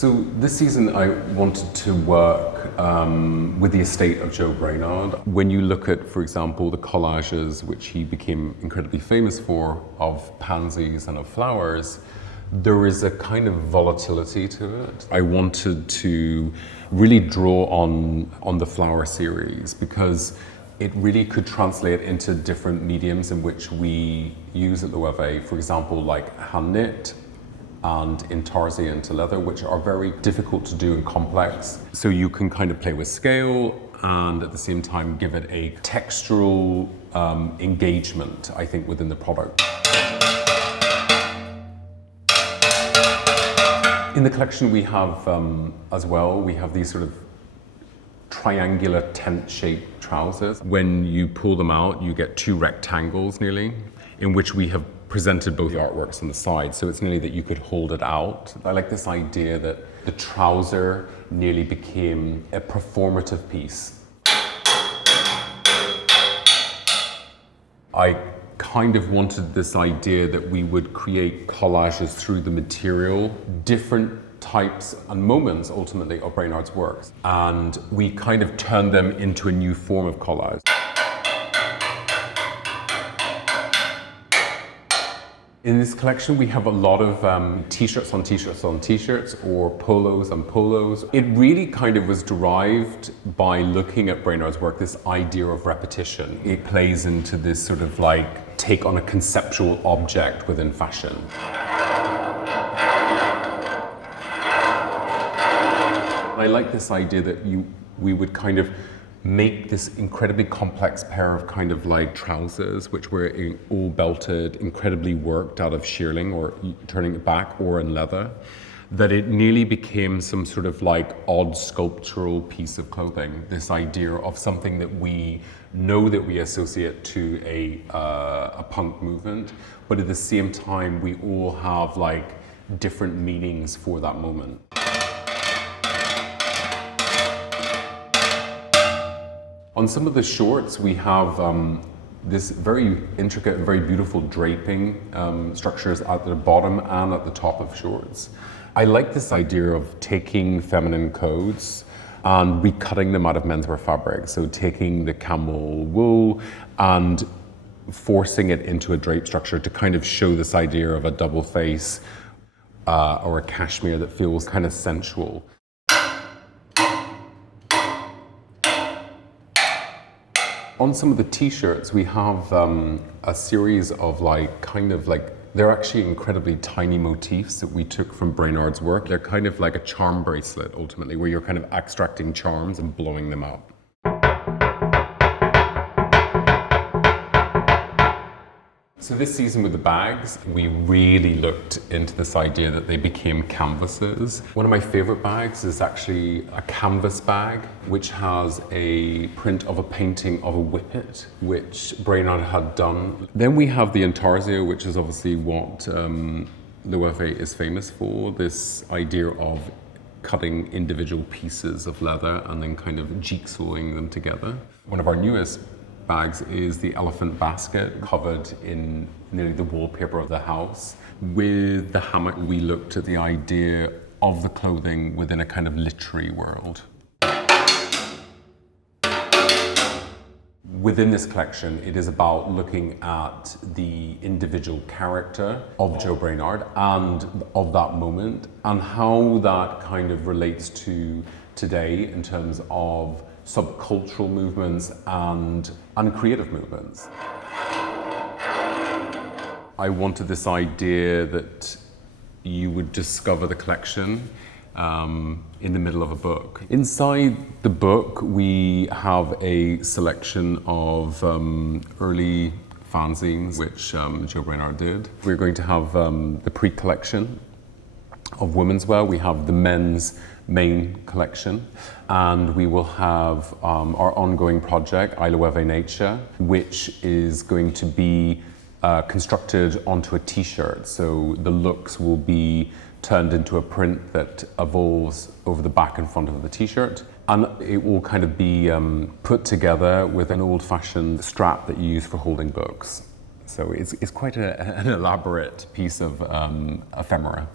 So this season I wanted to work with the estate of Joe Brainard. When you look at, for example, the collages which he became incredibly famous for, of pansies and of flowers, there is a kind of volatility to it. I wanted to really draw on the flower series because it really could translate into different mediums in which we use at Loewe. For example, like hand knit and intarsia into leather, which are very difficult to do and complex. So you can kind of play with scale and at the same time give it a textural engagement, I think, within the product. In the collection we have as well, we have these sort of triangular tent-shaped trousers. When you pull them out, you get two rectangles nearly, in which we have presented both the artworks on the side, so it's nearly that you could hold it out. I like this idea that the trouser nearly became a performative piece. I kind of wanted this idea that we would create collages through the material, different types and moments ultimately of Brainard's works, and we kind of turned them into a new form of collage. In this collection, we have a lot of t-shirts on t-shirts on t-shirts, or polos on polos. It really kind of was derived by looking at Brainard's work, this idea of repetition. It plays into this sort of like take on a conceptual object within fashion. I like this idea that we would kind of make this incredibly complex pair of kind of like trousers, which were all belted, incredibly worked out of shearling or turning it back or in leather, that it nearly became some sort of like odd sculptural piece of clothing. This idea of something that we know that we associate to a punk movement, but at the same time we all have like different meanings for that moment. On some of the shorts, we have this very intricate and very beautiful draping structures at the bottom and at the top of shorts. I like this idea of taking feminine codes and recutting them out of menswear fabric. So taking the camel wool and forcing it into a drape structure to kind of show this idea of a double face or a cashmere that feels kind of sensual. On some of the t-shirts, we have a series of they're actually incredibly tiny motifs that we took from Brainard's work. They're kind of like a charm bracelet, ultimately, where you're kind of extracting charms and blowing them up. So this season with the bags, we really looked into this idea that they became canvases. One of my favorite bags is actually a canvas bag, which has a print of a painting of a whippet, which Brainard had done. Then we have the intarsia, which is obviously what Loewe is famous for, this idea of cutting individual pieces of leather and then kind of jigsawing them together. One of our newest bags is the elephant basket, covered in nearly the wallpaper of the house. With the hammock, we looked at the idea of the clothing within a kind of literary world. Within this collection, it is about looking at the individual character of Joe Brainard and of that moment, and how that kind of relates to today in terms of subcultural movements and creative movements. I wanted this idea that you would discover the collection in the middle of a book. Inside the book, we have a selection of early fanzines, which Joe Brainard did. We're going to have the pre-collection of women's wear. We have the men's main collection, and we will have our ongoing project, I Loewe Nature, which is going to be constructed onto a t-shirt. So the looks will be turned into a print that evolves over the back and front of the t-shirt, and it will kind of be put together with an old-fashioned strap that you use for holding books. So it's quite an elaborate piece of ephemera.